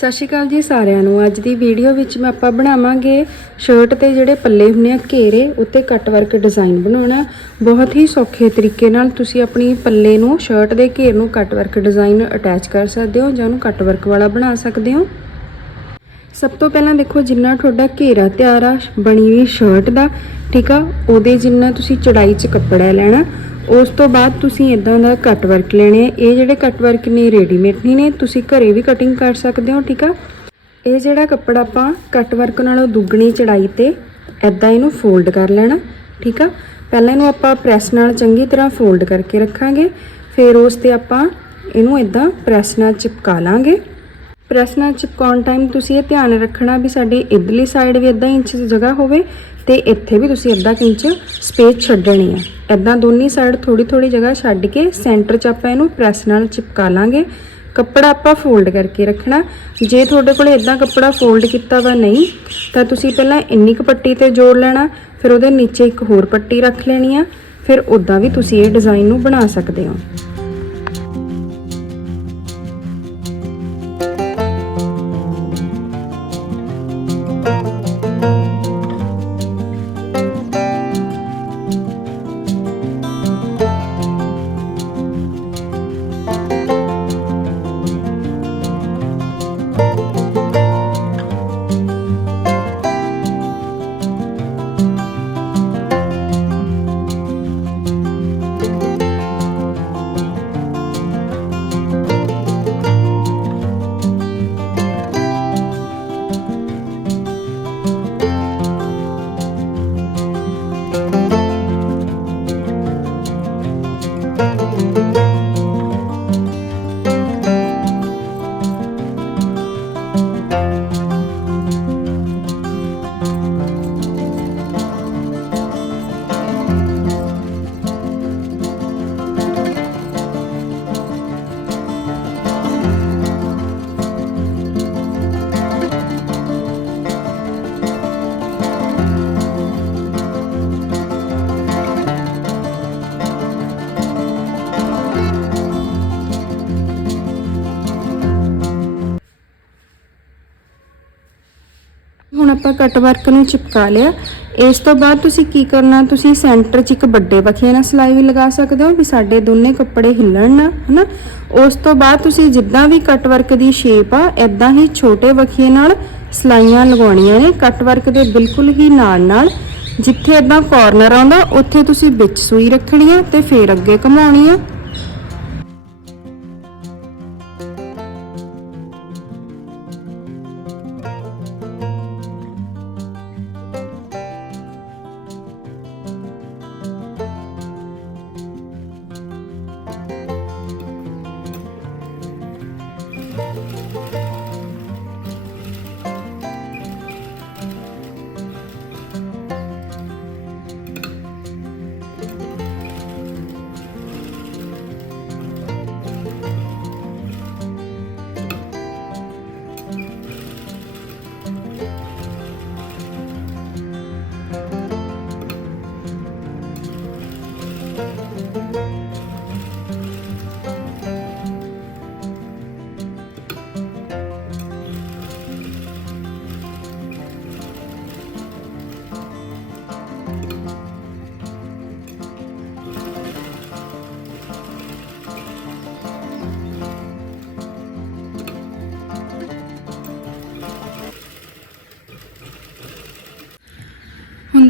ਸਤਿ ਸ਼੍ਰੀ ਅਕਾਲ ਜੀ ਸਾਰਿਆਂ ਨੂੰ। ਅੱਜ ਦੀ ਵੀਡੀਓ ਵਿੱਚ ਮੈਂ ਆਪਾਂ ਬਣਾਵਾਂਗੇ ਸ਼ਰਟ ਤੇ ਜਿਹੜੇ ਪੱਲੇ ਹੁੰਦੇ ਆ ਘੇਰੇ, ਉੱਤੇ ਕੱਟ ਵਰਕ ਡਿਜ਼ਾਈਨ ਬਣਾਉਣਾ। ਬਹੁਤ ਹੀ ਸੌਖੇ ਤਰੀਕੇ ਨਾਲ ਤੁਸੀਂ ਆਪਣੀ ਪੱਲੇ ਨੂੰ ਸ਼ਰਟ ਦੇ ਘੇਰ ਨੂੰ ਕੱਟ ਵਰਕ ਡਿਜ਼ਾਈਨ ਅਟੈਚ ਕਰ ਸਕਦੇ ਹੋ ਜਾਂ ਉਹਨੂੰ ਕੱਟ ਵਰਕ ਵਾਲਾ ਬਣਾ ਸਕਦੇ ਹੋ। ਸਭ ਤੋਂ ਪਹਿਲਾਂ ਦੇਖੋ ਜਿੰਨਾ ਤੁਹਾਡਾ ਘੇਰਾ ਤਿਆਰ ਆ, ਬਣੀ ਹੋਈ ਸ਼ਰਟ ਦਾ, ਠੀਕ ਆ? ਉਹਦੇ ਜਿੰਨਾ ਤੁਸੀਂ ਚੜਾਈ 'ਚ ਕੱਪੜਾ ਲੈਣਾ ਉਸ ਤੋਂ ਬਾਅਦ ਤੁਸੀਂ ਇਦਾਂ ਦਾ ਕੱਟ ਵਰਕ ਲੈਣੇ ਆ। ਇਹ ਜਿਹੜੇ ਕੱਟ ਵਰਕ ਨੇ ਰੈਡੀਮੇਡ ਨਹੀਂ ਨੇ, ਤੁਸੀਂ ਘਰੇ ਵੀ ਕਟਿੰਗ ਕਰ ਸਕਦੇ ਹੋ, ਠੀਕ ਆ? ਇਹ ਜਿਹੜਾ ਕੱਪੜਾ ਆਪਾਂ ਕੱਟ ਵਰਕ ਨਾਲੋਂ ਦੁੱਗਣੀ ਚੜਾਈ ਤੇ ਇਦਾਂ ਇਹਨੂੰ ਫੋਲਡ ਕਰ ਲੈਣਾ, ਠੀਕ ਆ? ਪਹਿਲਾਂ ਇਹਨੂੰ ਆਪਾਂ ਪ੍ਰੈਸ ਨਾਲ ਚੰਗੀ ਤਰ੍ਹਾਂ ਫੋਲਡ ਕਰਕੇ ਰੱਖਾਂਗੇ, ਫਿਰ ਉਸ ਤੇ ਆਪਾਂ ਇਹਨੂੰ ਇਦਾਂ ਪ੍ਰੈਸ ਨਾਲ ਚਿਪਕਾ ਲਾਂਗੇ। ਪ੍ਰੈਸ ਨਾਲ ਚਿਪਕਾਉਣ ਟਾਈਮ ਤੁਸੀਂ ਇਹ ਧਿਆਨ ਰੱਖਣਾ ਵੀ ਸਾਡੇ ਇਧਰਲੀ ਸਾਈਡ ਵੀ ਅੱਧਾ ਇੰਚ ਦੀ ਜਗ੍ਹਾ ਹੋਵੇ ਤੇ ਇੱਥੇ ਵੀ ਤੁਸੀਂ ਅੱਧਾ ਕੁ ਇੰਚ ਸਪੇਸ ਛੱਡਣੀ ਹੈ ਇਦਾਂ ਦੋਨੀ ਸਾਈਡ ਥੋੜੀ ਥੋੜੀ ਜਗ੍ਹਾ ਛੱਡ ਕੇ ਸੈਂਟਰ 'ਚ ਆਪਾਂ ਇਹਨੂੰ ਪ੍ਰੈਸ ਨਾਲ ਚਿਪਕਾ ਲਾਂਗੇ ਕੱਪੜਾ ਆਪਾਂ ਫੋਲਡ ਕਰਕੇ ਰੱਖਣਾ। ਜੇ ਤੁਹਾਡੇ ਕੋਲ ਇਦਾਂ ਕੱਪੜਾ ਫੋਲਡ ਕੀਤਾ ਵਾ ਨਹੀਂ, ਤਾਂ ਤੁਸੀਂ ਪਹਿਲਾਂ ਇੰਨੀ ਕੁ ਪੱਟੀ ਤੇ ਜੋੜ ਲੈਣਾ, ਫਿਰ ਉਹਦੇ ਨੀਚੇ ਇੱਕ ਹੋਰ ਪੱਟੀ ਰੱਖ ਲੈਣੀ ਆ। ਫਿਰ ਉਦਾਂ ਵੀ ਤੁਸੀਂ ਇਹ ਡਿਜ਼ਾਈਨ ਨੂੰ ਬਣਾ ਸਕਦੇ ਹੋ। ਹੁਣ ਆਪਾਂ ਕਟ ਵਰਕ ਨੂੰ ਚਿਪਕਾ ਲਿਆ। ਇਸ ਤੋਂ ਬਾਅਦ ਤੁਸੀਂ ਕੀ ਕਰਨਾ, ਤੁਸੀਂ ਸੈਂਟਰ 'ਚ ਇੱਕ ਵੱਡੇ ਵਖੀਏ ਨਾਲ ਸਿਲਾਈ ਵੀ ਲਗਾ ਸਕਦੇ ਹੋ ਵੀ ਸਾਡੇ ਦੋਨੇ ਕੱਪੜੇ ਹਿੱਲਣ ਨਾ, ਹਨਾ? ਉਸ ਤੋਂ ਬਾਅਦ ਤੁਸੀਂ ਜਿੱਦਾਂ ਵੀ ਕਟ ਵਰਕ ਦੀ ਸ਼ੇਪ ਆ ਐਦਾਂ ਹੀ ਛੋਟੇ ਵਖੀਏ ਨਾਲ ਸਲਾਈਆਂ ਲਗਾਉਣੀਆਂ ਨੇ। ਕੱਟ ਵਰਕ ਦੇ ਬਿਲਕੁਲ ਹੀ ਨਾਲ ਨਾਲ ਜਿੱਥੇ ਐਦਾਂ ਕਾਰਨਰ ਆਉਂਦਾ, ਉੱਥੇ ਤੁਸੀਂ ਵਿੱਚ ਸੂਈ ਰੱਖਣੀ ਆ ਤੇ ਫੇਰ ਅੱਗੇ ਘਮਾਉਣੀ ਆ।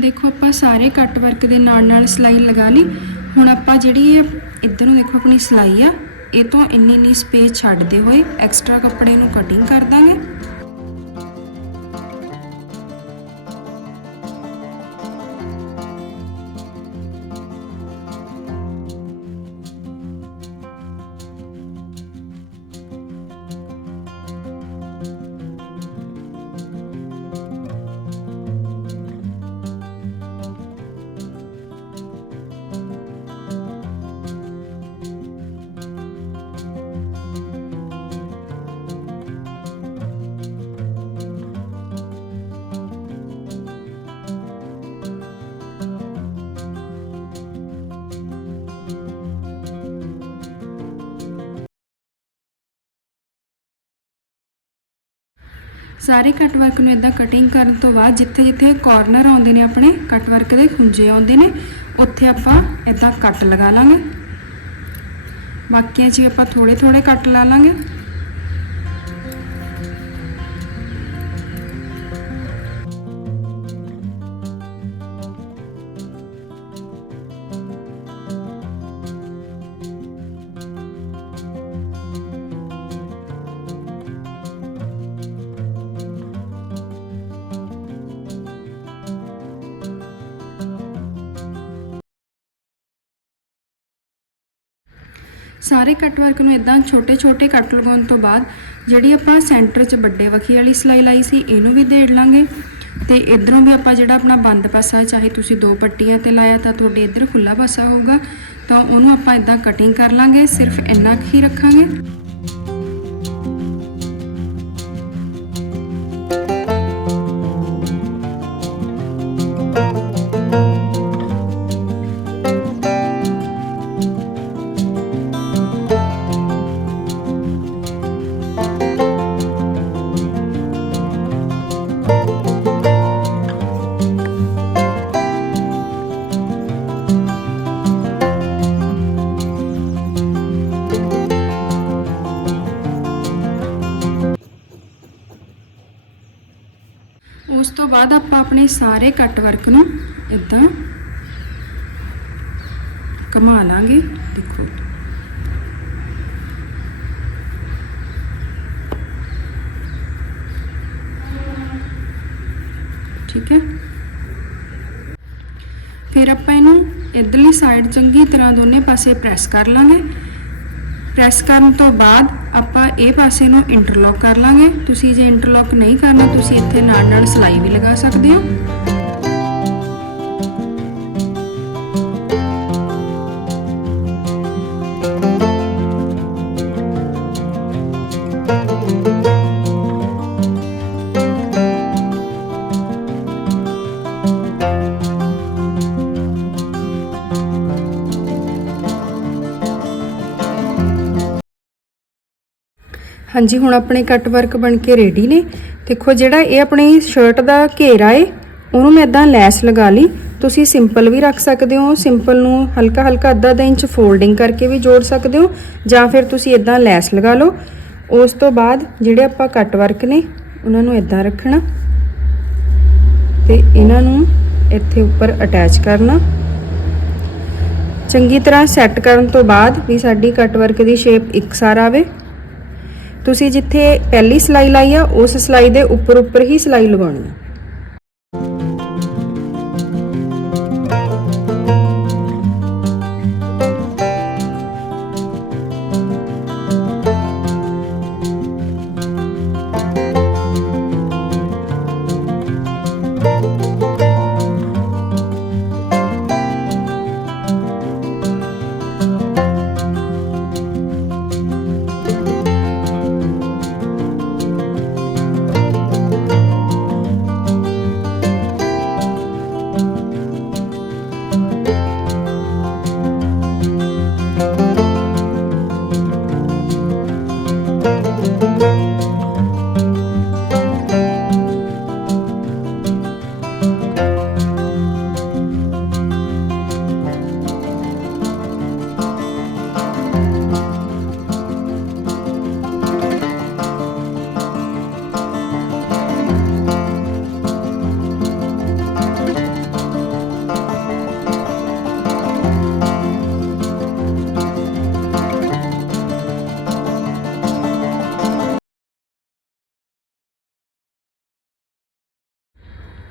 ਦੇਖੋ ਆਪਾਂ ਸਾਰੇ ਕੱਟ ਵਰਕ ਦੇ ਨਾਲ ਨਾਲ ਸਿਲਾਈ ਲਗਾ ਲਈ। ਹੁਣ ਆਪਾਂ ਜਿਹੜੀ ਇਹ ਇੱਧਰ ਨੂੰ ਦੇਖੋ ਆਪਣੀ ਸਿਲਾਈ ਆ, ਇਹ ਤੋਂ ਇੰਨੀ ਇੰਨੀ ਸਪੇਸ ਛੱਡਦੇ ਹੋਏ ਐਕਸਟਰਾ ਕੱਪੜੇ ਨੂੰ ਕਟਿੰਗ ਕਰ ਦਾਂਗੇ। ਸਾਰੇ ਕੱਟ ਵਰਕ ਨੂੰ ਇਦਾਂ ਕਟਿੰਗ ਕਰਨ ਤੋਂ ਬਾਅਦ ਜਿੱਥੇ ਜਿੱਥੇ ਕਾਰਨਰ ਆਉਂਦੇ ਨੇ ਆਪਣੇ ਕੱਟ ਵਰਕ ਦੇ ਖੁੰਝੇ ਆਉਂਦੇ ਨੇ, ਉੱਥੇ ਆਪਾਂ ਇਦਾਂ ਕੱਟ ਲਗਾ ਲਾਂਗੇ। ਬਾਕੀਆਂ 'ਚ ਵੀ ਆਪਾਂ ਥੋੜੇ ਥੋੜੇ ਕੱਟ ਲਾ ਲਾਂਗੇ। ਸਾਰੇ ਕੱਟ ਵਰਕ ਨੂੰ ਇਦਾਂ ਛੋਟੇ-ਛੋਟੇ ਕੱਟ ਲਗਾਉਣ ਤੋਂ ਬਾਅਦ ਜਿਹੜੀ ਆਪਾਂ ਸੈਂਟਰ 'ਚ ਵੱਡੇ ਵਖੀ ਵਾਲੀ ਸਲਾਈ ਲਾਈ ਸੀ, ਇਹਨੂੰ ਵੀ ਦੇੜ ਲਾਂਗੇ। ਤੇ ਇਧਰੋਂ ਵੀ ਆਪਾਂ ਜਿਹੜਾ ਆਪਣਾ ਬੰਦ ਪਾਸਾ ਚਾਹੇ ਤੁਸੀਂ ਦੋ ਪੱਟੀਆਂ ਤੇ ਲਾਇਆ ਤਾਂ ਤੁਹਾਡੇ ਇਧਰ ਖੁੱਲਾ ਪਾਸਾ ਹੋਊਗਾ, ਤਾਂ ਉਹਨੂੰ ਆਪਾਂ ਇਦਾਂ ਕਟਿੰਗ ਕਰ ਲਾਂਗੇ, ਸਿਰਫ ਇੰਨਾ ਕੁ ਹੀ ਰੱਖਾਂਗੇ। ਬਾਅਦ ਆਪਾਂ ਆਪਣੇ ਸਾਰੇ ਕੱਟ ਵਰਕ ਨੂੰ ਇਦਾਂ ਕਮਾ ਲਾਂਗੇ, ਦੇਖੋ। ਠੀਕ ਹੈ? ਫਿਰ ਆਪਾਂ ਇਹਨੂੰ ਇਧਰਲੀ ਸਾਈਡ ਚੰਗੀ ਤਰ੍ਹਾਂ ਦੋਨੇ ਪਾਸੇ ਪ੍ਰੈਸ ਕਰ ਲਾਂਗੇ। ਪ੍ਰੈਸ ਕਰਨ ਤੋਂ ਬਾਅਦ ਆਪਾਂ ਇਹ ਪਾਸੇ ਨੂੰ ਇੰਟਰਲੌਕ ਕਰ ਲਾਂਗੇ। ਤੁਸੀਂ ਜੇ ਇੰਟਰਲੌਕ ਨਹੀਂ ਕਰਨਾ, ਤੁਸੀਂ ਇੱਥੇ ਨਾਲ ਨਾਲ ਸਲਾਈ ਵੀ ਲਗਾ ਸਕਦੇ ਹੋ। ਹਾਂਜੀ, ਹੁਣ ਆਪਣੇ ਕੱਟ ਵਰਕ ਬਣ ਕੇ ਰੈਡੀ ਨੇ। ਦੇਖੋ ਜਿਹੜਾ ਇਹ ਆਪਣੀ ਸ਼ਰਟ ਦਾ ਘੇਰਾ ਏ, ਉਹਨੂੰ ਮੈਂ ਇਦਾਂ ਲੈਸ ਲਗਾ ਲਈ। ਤੁਸੀਂ ਸਿੰਪਲ ਵੀ ਰੱਖ ਸਕਦੇ ਹੋ ਸਿੰਪਲ ਨੂੰ ਹਲਕਾ ਹਲਕਾ ਅੱਧਾ ਅੱਧਾ ਇੰਚ ਫੋਲਡਿੰਗ ਕਰਕੇ ਵੀ ਜੋੜ ਸਕਦੇ ਹੋ, ਜਾਂ ਫਿਰ ਤੁਸੀਂ ਇਦਾਂ ਲੈਸ ਲਗਾ ਲਓ। ਉਸ ਤੋਂ ਬਾਅਦ ਜਿਹੜੇ ਆਪਾਂ ਕੱਟ ਵਰਕ ਨੇ, ਉਹਨਾਂ ਨੂੰ ਇਦਾਂ ਰੱਖਣਾ। ਤੇ ਇਹਨਾਂ ਨੂੰ ਇੱਥੇ ਉੱਪਰ ਅਟੈਚ ਕਰਨਾ। ਚੰਗੀ ਤਰ੍ਹਾਂ ਸੈੱਟ ਕਰਨ ਤੋਂ ਬਾਅਦ ਵੀ ਸਾਡੀ ਕੱਟ ਵਰਕ ਦੀ ਸ਼ੇਪ ਇੱਕਸਾਰ ਆਵੇ। ਤੁਸੀਂ ਜਿੱਥੇ ਪਹਿਲੀ ਸਲਾਈ ਲਾਈ ਆ, ਉਸ ਸਲਾਈ ਦੇ ਉੱਪਰ ਉੱਪਰ ਹੀ ਸਲਾਈ ਲਗਾਉਣੀ ਆ।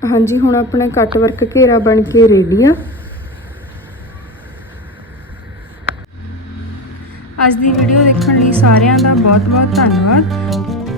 ਹਾਂਜੀ, ਹੁਣ ਆਪਣਾ ਕੱਟ ਵਰਕ ਘੇਰਾ ਬਣ ਕੇ ਰੈਡੀ ਆ। ਅੱਜ ਦੀ ਵੀਡੀਓ ਦੇਖਣ ਲਈ ਸਾਰਿਆਂ ਦਾ ਬਹੁਤ ਬਹੁਤ ਧੰਨਵਾਦ।